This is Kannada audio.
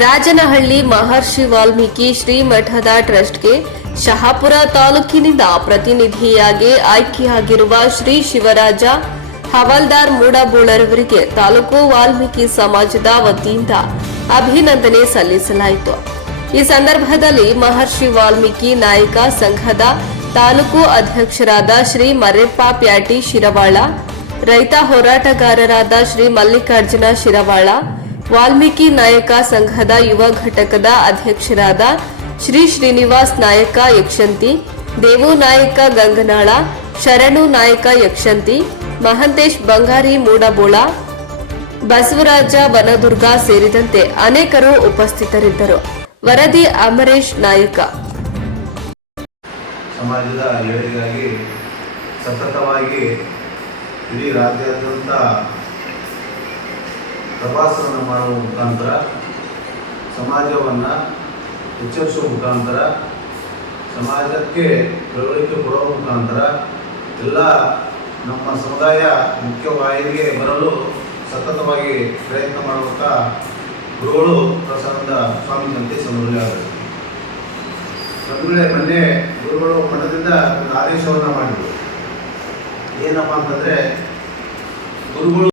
ರಾಜನಹಳ್ಳಿ ಮಹರ್ಷಿ ವಾಲ್ಮೀಕಿ ಶ್ರೀ ಮಠದ ಟ್ರಸ್ಟ್ಗೆ ಶಹಾಪುರ ತಾಲೂಕಿನಿಂದ ಪ್ರತಿನಿಧಿಯಾಗಿ ಆಯ್ಕೆಯಾಗಿರುವ ಶ್ರೀ ಶಿವರಾಜ, ಹವಾಲ್ದಾರ್ ಮೂಡಬೋಳರವರಿಗೆ ತಾಲೂಕು ವಾಲ್ಮೀಕಿ ಸಮಾಜದ ವತಿಯಿಂದ ಅಭಿನಂದನೆ ಸಲ್ಲಿಸಲಾಯಿತು. ಈ ಸಂದರ್ಭದಲ್ಲಿ ಮಹರ್ಷಿ ವಾಲ್ಮೀಕಿ ನಾಯಕ ಸಂಘದ ತಾಲೂಕು ಅಧ್ಯಕ್ಷರಾದ ಶ್ರೀ ಮರೆಪ್ಪ ಪ್ಯಾಟಿ ಶಿರವಾಳ, ರೈತ ಹೋರಾಟಗಾರರಾದ ಶ್ರೀ ಮಲ್ಲಿಕಾರ್ಜುನ ಶಿರವಾಳ ವಾಲ್ಮೀಕಿ ನಾಯಕ ಸಂಘದ ಯುವ ಘಟಕದ ಅಧ್ಯಕ್ಷರಾದ ಶ್ರೀ ಶ್ರೀನಿವಾಸ್ ನಾಯಕ ಯಕ್ಷಂತಿ, ದೇವು ನಾಯಕ ಗಂಗನಾಳ, ಶರಣು ನಾಯಕ ಯಕ್ಷಂತಿ, ಮಹಂತೇಶ್ ಬಂಗಾರಿ ಮೂಡಬೋಳ, ಬಸವರಾಜ ವನದುರ್ಗ ಸೇರಿದಂತೆ ಅನೇಕರು ಉಪಸ್ಥಿತರಿದ್ದರು. ವರದಿ ಅಮರೇಶ್ ನಾಯಕ. ಸಮಾಜದ ಏಳಿಗೆಗಾಗಿ ಸತತವಾಗಿ ಇಡೀ ರಾಜ್ಯಾದ್ಯಂತ ಪ್ರವಾಸವನ್ನು ಮಾಡುವ ಮುಖಾಂತರ, ಸಮಾಜವನ್ನು ಎಚ್ಚರಿಸುವ ಮುಖಾಂತರ, ಸಮಾಜಕ್ಕೆ ತಿಳುವಳಿಕೆ ಕೊಡುವ ಮುಖಾಂತರ, ಎಲ್ಲ ನಮ್ಮ ಸಮುದಾಯ ಮುಖ್ಯವಾಹಿನಿಗೆ ಬರಲು ಸತತವಾಗಿ ಪ್ರಯತ್ನ ಮಾಡುವಂಥ ಗುರುಗಳು ಪ್ರಸಾದ ಸ್ವಾಮೀಜಿಯಂತೆ ಸಂಬಂಧಿಯಾದರು ಬಂಧುಗಳೇ ಮೊನ್ನೆ ಗುರುಗಳು ಮಠದಿಂದ ಒಂದು ಆದೇಶವನ್ನು ಮಾಡಿದರು. ಏನಪ್ಪ ಅಂತಂದರೆ ಗುರುಗಳು